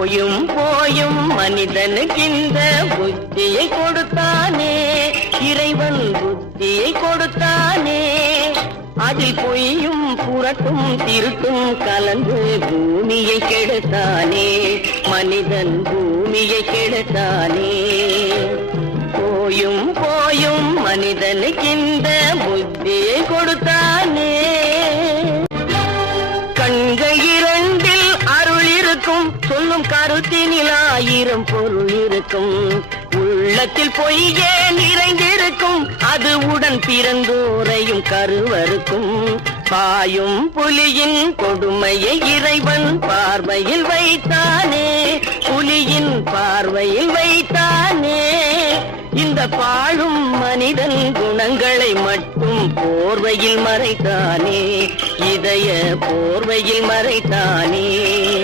போயும் போயும் மனிதனுக்கிந்த புத்தியை கொடுத்தானே. இறைவன் புத்தியை கொடுத்தானே. அதில் பொய்யும் புரட்டும் திருட்டும் கலந்து பூமியை கெடுத்தானே. மனிதன் பூமியை கெடுத்தானே. போயும் போயும் மனிதனுக்கிந்த புத்தியை கொடுத்தானே. கண்கையில் இருக்கும். சொல்லும் கருத்தினில் ஆயிரம் பொருள் இருக்கும். உள்ளத்தில் பொய்யே நிறைந்திருக்கும்? அது உடன் பிறந்தோரையும் கருவருக்கும் பாயும் புலியின் கொடுமையை இறைவன் பார்வையில் வைத்தானே. புலியின் பார்வையில் வைத்தானே. இந்த பாழும் மனிதன் குணங்களை மட்டும் போர்வையில் மறைத்தானே. இதய போர்வையில் மறைத்தானே.